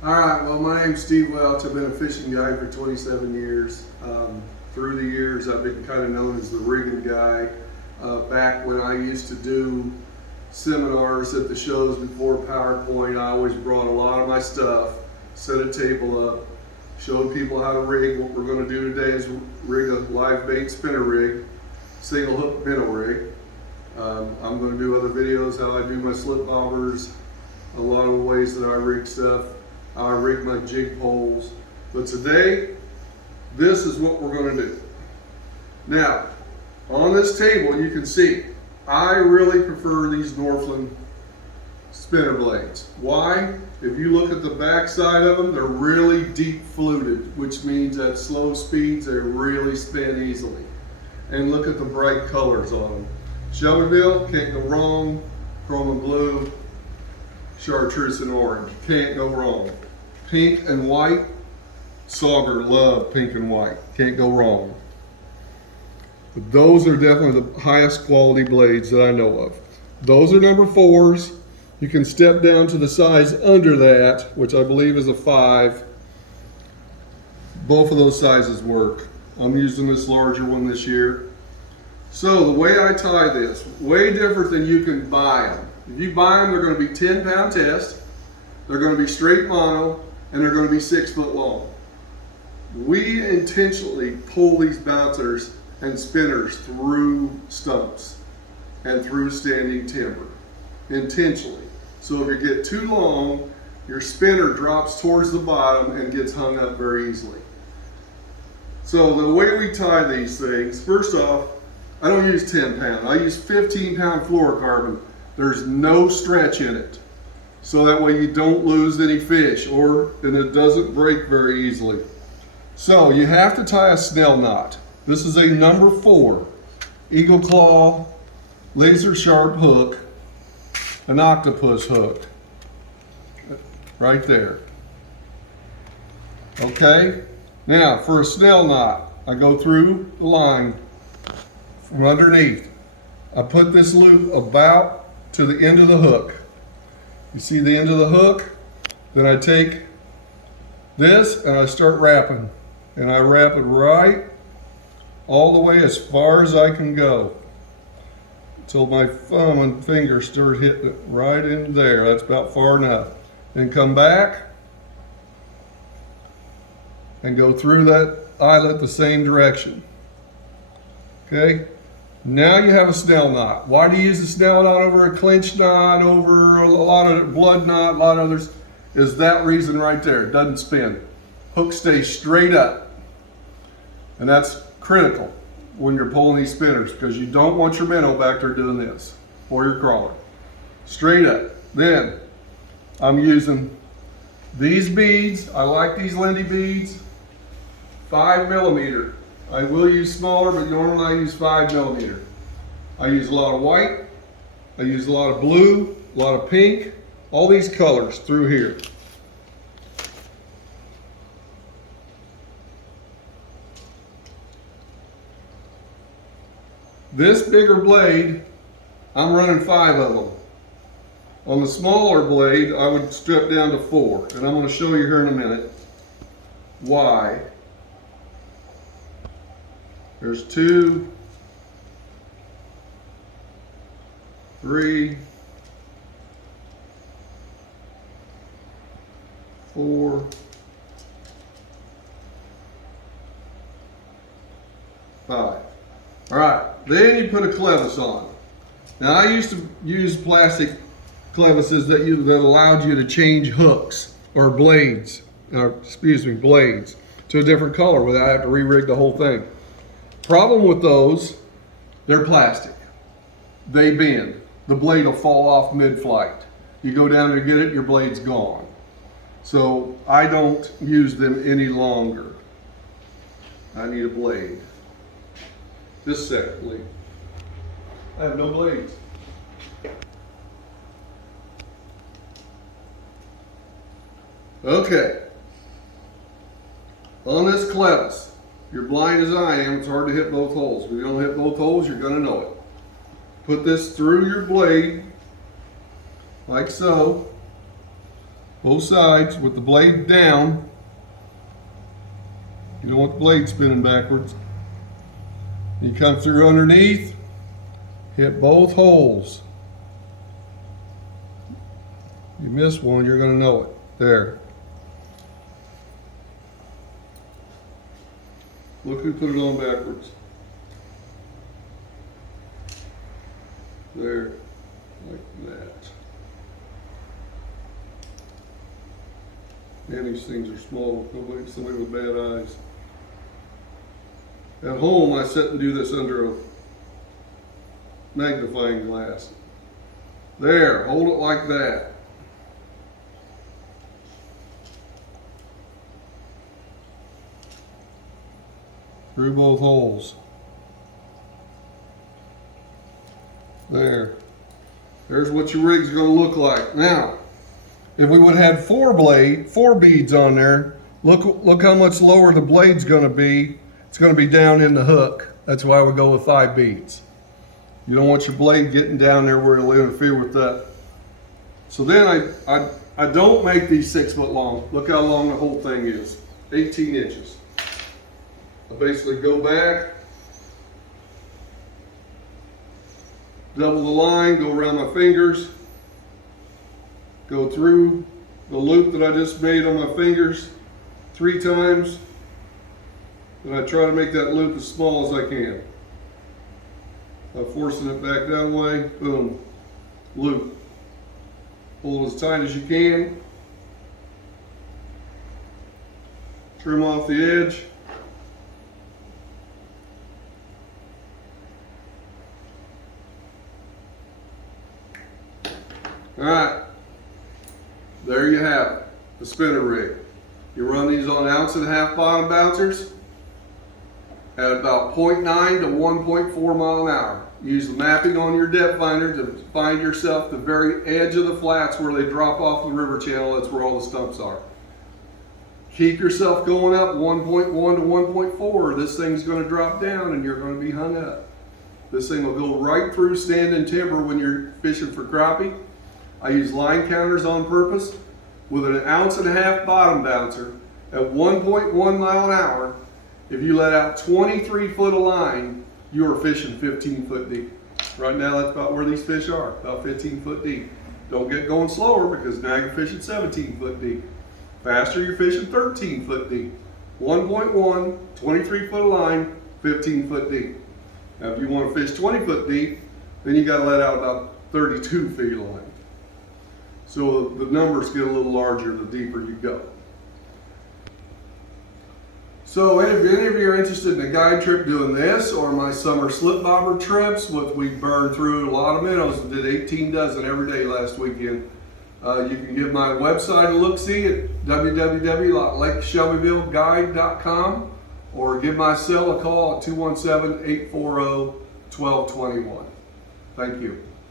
All right, well, my name's Steve Welch. I've been a fishing guy for 27 years. Through the years, I've been kind of known as the rigging guy. Back when I used to do seminars at the shows before PowerPoint, I always brought a lot of my stuff, set a table up, showed people how to rig. What we're going to do today is rig a live bait spinner rig, single hook minnow rig. I'm going to do other videos how I do my slip bobbers, a lot of ways that I rig stuff. I rig my jig poles. But today, this is what we're going to do. Now, on this table, you can see, I really prefer these Northland spinner blades. Why? If you look at the back side of them, they're really deep fluted, which means at slow speeds, they really spin easily. And look at the bright colors on them. Shelbyville, can't go wrong. Chrome and blue, chartreuse and orange, can't go wrong. Pink and white, Sauger love pink and white, can't go wrong. But those are definitely the highest quality blades that I know of. Those are number 4s. You can step down to the size under that, which I believe is a 5. Both of those sizes work. I'm using this larger one this year. So the way I tie this, way different than you can buy them. If you buy them, they're going to be 10-pound test, they're going to be straight mono, and they're going to be 6 foot long. We intentionally pull these bouncers and spinners through stumps and through standing timber, intentionally. So if you get too long, your spinner drops towards the bottom and gets hung up very easily. So the way we tie these things, first off, I don't use 10 pound, I use 15-pound fluorocarbon. There's no stretch in it. So that way you don't lose any fish, and it doesn't break very easily. So you have to tie a snell knot. This is a number 4 eagle claw laser sharp hook, an octopus hook, right there. Okay, now for a snell knot, I go through the line from underneath. I put this loop about to the end of the hook. You see the end of the hook? Then I take this and I start wrapping. And I wrap it right all the way as far as I can go, until my thumb and finger start hitting it right in there. That's about far enough. Then come back and go through that eyelet the same direction. Okay? Now you have a snell knot. Why do you use a snell knot over a clinch knot, over a lot of blood knot, a lot of others? Is that reason right there. It doesn't spin. Hook stays straight up. And that's critical when you're pulling these spinners, because you don't want your minnow back there doing this, or your crawler. Straight up. Then I'm using these beads. I like these Lindy beads. 5mm. I will use smaller, but normally I use 5mm. I use a lot of white, I use a lot of blue, a lot of pink, all these colors through here. This bigger blade, I'm running 5 of them. On the smaller blade, I would strip down to 4, and I'm going to show you here in a minute why. There's 2, 3, 4, 5. All right, then you put a clevis on. Now I used to use plastic clevises that allowed you to change hooks or blades, blades to a different color without having to re-rig the whole thing. Problem with those, they're plastic. They bend. The blade will fall off mid-flight. You go down to get it, your blade's gone. So I don't use them any longer. I need a blade. This set, Lee. I have no blades. Okay. On this clevis, you're blind as I am, it's hard to hit both holes. If you don't hit both holes, you're going to know it. Put this through your blade, like so. both sides with the blade down. You don't want the blade spinning backwards. You come through underneath, hit both holes. You miss one, you're going to know it. There. Look who put it on backwards. There, like that. Man, these things are small. Somebody with bad eyes. At home, I sit and do this under a magnifying glass. There, hold it like that. Through both holes. There. There's what your rig's going to look like. Now, if we would have had four beads on there, look how much lower the blade's going to be. It's going to be down in the hook. That's why we go with 5 beads. You don't want your blade getting down there where it'll interfere with that. So then I don't make these 6 foot long. Look how long the whole thing is. 18 inches. I basically go back, double the line, go around my fingers, go through the loop that I just made on my fingers 3 times, and I try to make that loop as small as I can. I'm forcing it back that way, boom, loop. Pull it as tight as you can. Trim off the edge. All right, there you have it, the spinner rig. You run these on 1.5 ounce bottom bouncers at about 0.9 to 1.4 mile an hour. Use the mapping on your depth finder to find yourself the very edge of the flats where they drop off the river channel. That's where all the stumps are. Keep yourself going up 1.1 to 1.4. This thing's going to drop down and you're going to be hung up. This thing will go right through standing timber when you're fishing for crappie. I use line counters on purpose. With an 1.5 ounce bottom bouncer at 1.1 mile an hour, if you let out 23 foot of line, you are fishing 15 foot deep. Right now, that's about where these fish are, about 15 foot deep. Don't get going slower because now you're fishing 17 foot deep. Faster, you're fishing 13 foot deep. 1.1, 23 foot of line, 15 foot deep. Now, if you want to fish 20 foot deep, then you got to let out about 32 feet of line. So the numbers get a little larger the deeper you go. So if any of you are interested in a guide trip doing this or my summer slip bobber trips, which we burned through a lot of minnows and did 18 dozen every day last weekend, you can give my website a look-see at www.lakeshelbyvilleguide.com or give my cell a call at 217-840-1221. Thank you.